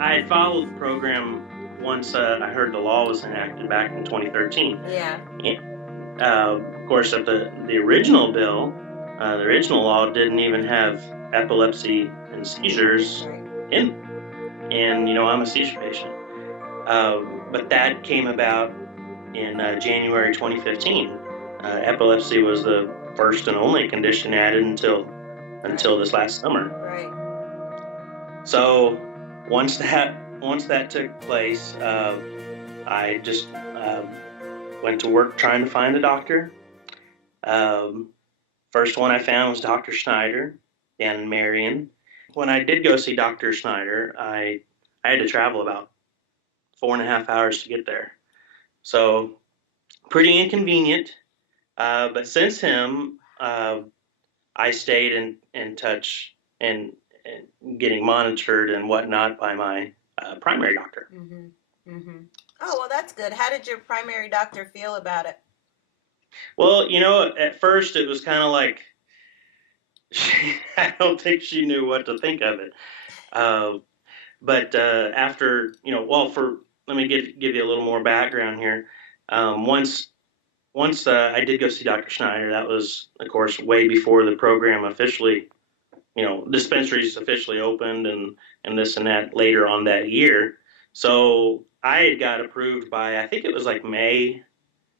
I had followed the program once I heard the law was enacted back in 2013. Yeah. And, of course, the original bill, the original law didn't even have epilepsy and seizures Right. in. And, I'm a seizure patient. But that came about in January 2015. Epilepsy was the first and only condition added until this last summer. Right. So once that took place, I just went to work trying to find a doctor. Um, First one I found was Dr. Schneider down in Marion. When I did go see Dr. Schneider, I had to travel about 4.5 hours to get there. So pretty inconvenient. But since him, I stayed in touch and getting monitored and whatnot by my primary doctor. Mm-hmm. Mm-hmm. Oh, well, that's good. How did your primary doctor feel about it? Well, at first it was kind of like I don't think she knew what to think of it. Uh, but after, well, let me give you a little more background here. Once I did go see Dr. Schneider, that was, of course, way before the program officially, dispensaries officially opened and this and that later on that year. So I had got approved by, I think it was like May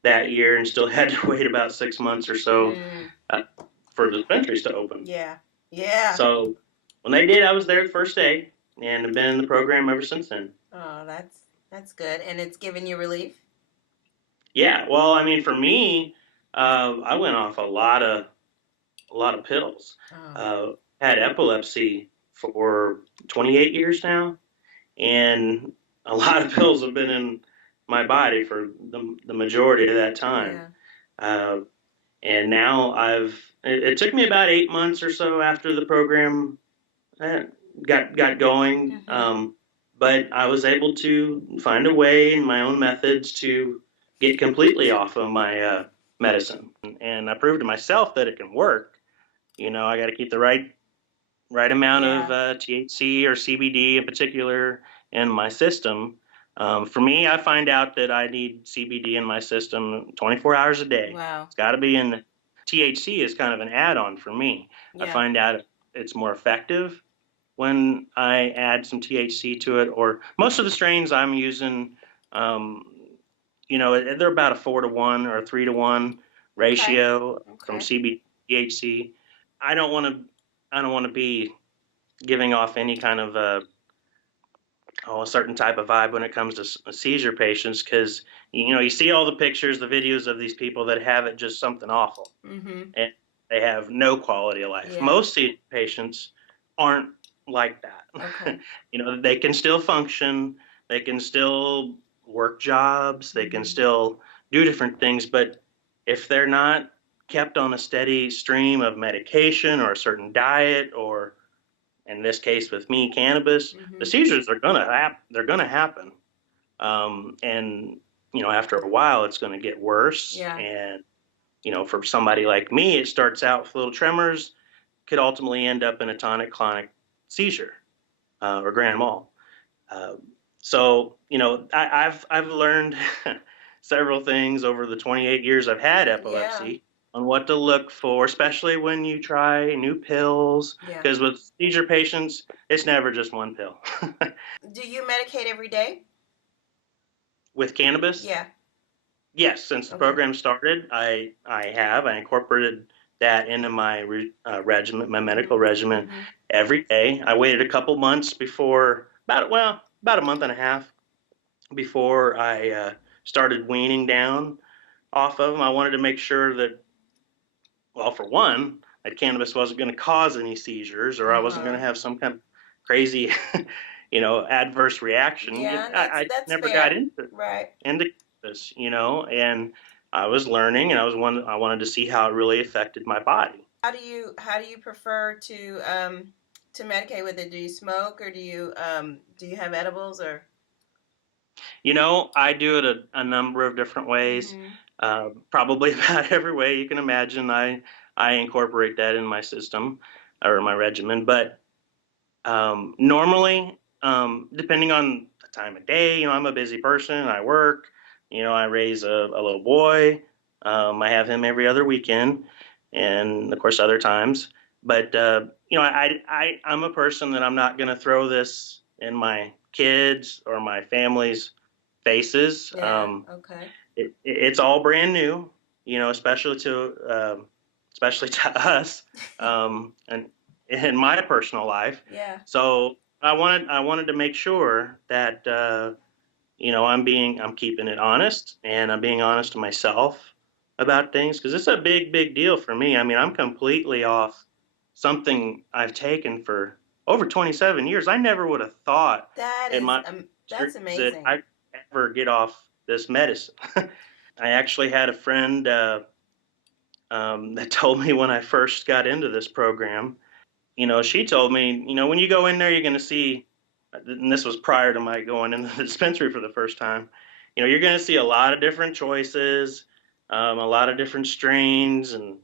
that year, and still had to wait about 6 months or so Mm, uh, for dispensaries to open. yeah. Yeah. So when they did, I was there the first day and have been in the program ever since then. Oh, that's good. And it's giving you relief? Yeah, well, I mean, for me, I went off a lot of pills. Oh, Uh, Had epilepsy for 28 years now, and a lot of pills have been in my body for the majority of that time. yeah. Uh, and now it took me about 8 months or so after the program uh, got going, Mm-hmm. but I was able to find a way in my own methods to get completely off of my medicine, and I proved to myself that it can work. I got to keep the right amount of Yeah. THC or CBD in particular in my system. For me, I find out that I need CBD in my system 24 hours a day. Wow. It's got to be in. THC is kind of an add-on for me. I Yeah. find out it's more effective when I add some THC to it, or most of the strains I'm using, um, they're about a 4-to-1 or a 3-to-1 Okay. ratio from Okay. CBD THC. I don't want to. I don't want to be giving off any kind of a certain type of vibe when it comes to seizure patients, because you see all the pictures, the videos of these people that have it just something awful, Mm-hmm. and they have no quality of life. Yeah. Most seizure patients aren't like that. Okay. They can still function, they can still work jobs, they can Mm-hmm. still do different things, but if they're not kept on a steady stream of medication or a certain diet, or in this case with me, cannabis, the Mm-hmm. seizures are gonna happen. And after a while, it's gonna get worse. Yeah. And for somebody like me, it starts out with little tremors, could ultimately end up in a tonic-clonic seizure or grand mal. Uh, so I've learned several things over the 28 years I've had Yeah. epilepsy on what to look for, especially when you try new pills. Yeah. Because with seizure patients, it's never just one pill. Do you medicate every day? With cannabis, Yeah. yes, since the Okay. program started, I incorporated that into my regimen, my medical Mm-hmm. regimen Mm-hmm. every day. I waited a couple months before, about a month and a half before I started weaning down off of them. I wanted to make sure that, well, for one, that cannabis wasn't going to cause any seizures, or I wasn't going Uh-huh. to have some kind of crazy, adverse reaction. Yeah, and I that's never got fair. into Right. into this, and I was learning, and I wanted to see how it really affected my body. How do you prefer to medicate with it? Do you smoke or do you have edibles or I do it a number of different ways, mm-hmm. probably about every way you can imagine. I incorporate that in my system or my regimen, but normally depending on the time of day, I'm a busy person. I work. I raise a little boy. I have him every other weekend, and of course other times. But I'm a person that I'm not going to throw this in my kids or my family's faces. Yeah. Okay. It's all brand new, especially to us, and in my personal life. Yeah. So I wanted to make sure that I'm keeping it honest, and I'm being honest to myself about things, because it's a big deal for me. I mean, I'm completely off something I've taken for over 27 years. I never would have thought That in is my that's that amazing. I'd ever get off this medicine. I actually had a friend that told me when I first got into this program. She told me, when you go in there, you're going to see, and this was prior to my going into the dispensary for the first time. You're going to see a lot of different choices, a lot of different strains, and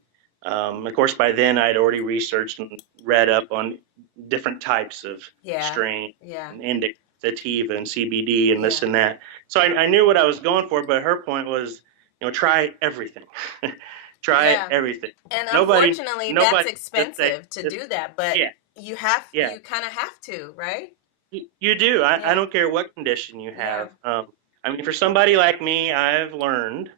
of course, by then I'd already researched and read up on different types of Yeah. strain, Yeah. and indica, sativa, and CBD, and this Yeah. and that. So I knew what I was going for, but her point was, try everything. Try Yeah. everything. And Nobody, unfortunately, that's nobody just say, expensive to do that, but yeah, yeah. you kind of have to, right? You do. I Yeah. don't care what condition you Yeah. have. I mean, for somebody like me, I've learned,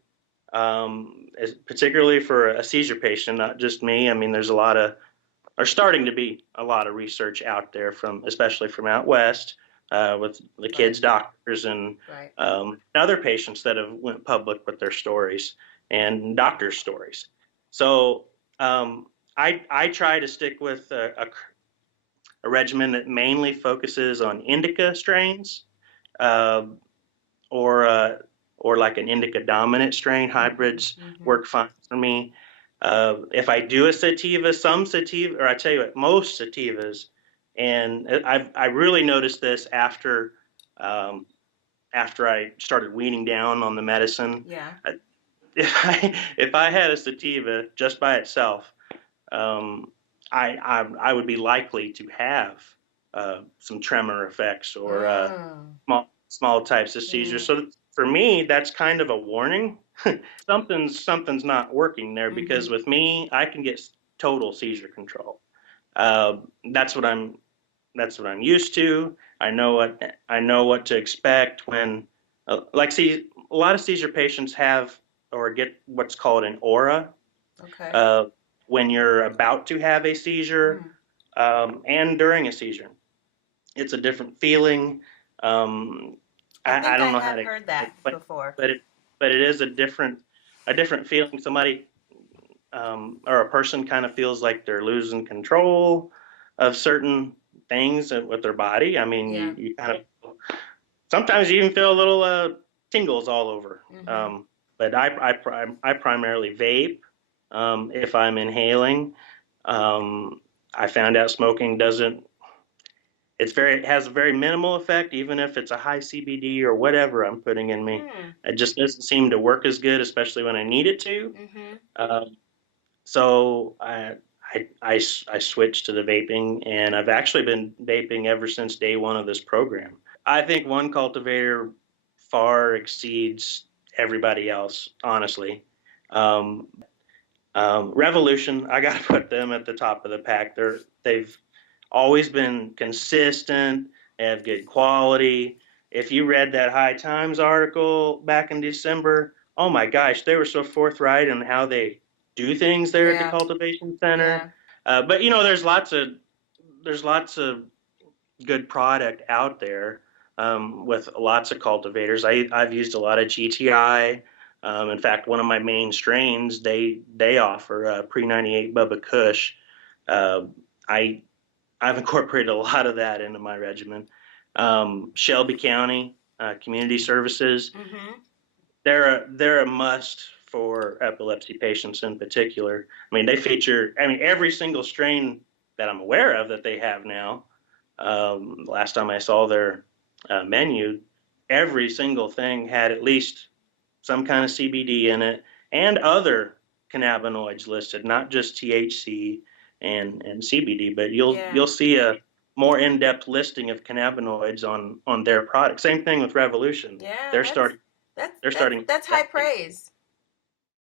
particularly for a seizure patient, not just me. I mean, there's starting to be a lot of research out there especially from out west, with the Right. kids' doctors and Right. other patients that have went public with their stories and doctors' stories. So I try to stick with a regimen that mainly focuses on indica strains, uh, or like an indica dominant strain. Hybrids Mm-hmm. work fine for me. If I do a sativa, or I tell you what, most sativas, and I really noticed this um, after I started weaning down on the medicine. Yeah. If I had a sativa just by itself, um, I would be likely to have some tremor effects, or Mm. small types of seizures. Mm. So for me, that's kind of a warning. Something's not working there, Mm-hmm. because with me, I can get total seizure control. Uh, that's what I'm used to. I know what to expect when, see, a lot of seizure patients have or get what's called an aura, Okay. uh, when you're about to have a seizure, Mm. and during a seizure. It's a different feeling. Um, I I think I don't know how have to heard explain that it, but before. but it but it is a different feeling. Somebody, or a person, kind of feels like they're losing control of certain things with their body. I mean, Yeah. you kind of, sometimes you even feel a little tingles all over. Mm-hmm. But I primarily vape if I'm inhaling. Um, I found out smoking doesn't. It has a very minimal effect, even if it's a high CBD or whatever I'm putting in me. Mm. It just doesn't seem to work as good, especially when I need it to. Mm-hmm. Um, so I switched to the vaping, and I've actually been vaping ever since day one of this program. I think one cultivator far exceeds everybody else, honestly. Um, Revolution, I got to put them at the top of the pack. They've always been consistent, have good quality. If you read that High Times article back in December, oh my gosh, they were so forthright in how they do things there at the Yeah. cultivation center. Yeah. But there's lots of good product out there, with lots of cultivators. I've used a lot of GTI. In fact, one of my main strains, they offer pre 98 Bubba Kush. Uh, I I've incorporated a lot of that into my regimen. Shelby County Community Services, Mm-hmm. they're a must for epilepsy patients in particular. I mean, they feature, I mean, every single strain that I'm aware of that they have now. Last time I saw their menu, every single thing had at least some kind of CBD in it, and other cannabinoids listed, not just THC and CBD. But you'll Yeah. you'll see a more in-depth listing of cannabinoids on their product. Same thing with Revolution. Yeah, They're starting. that's They're starting. that's high praise.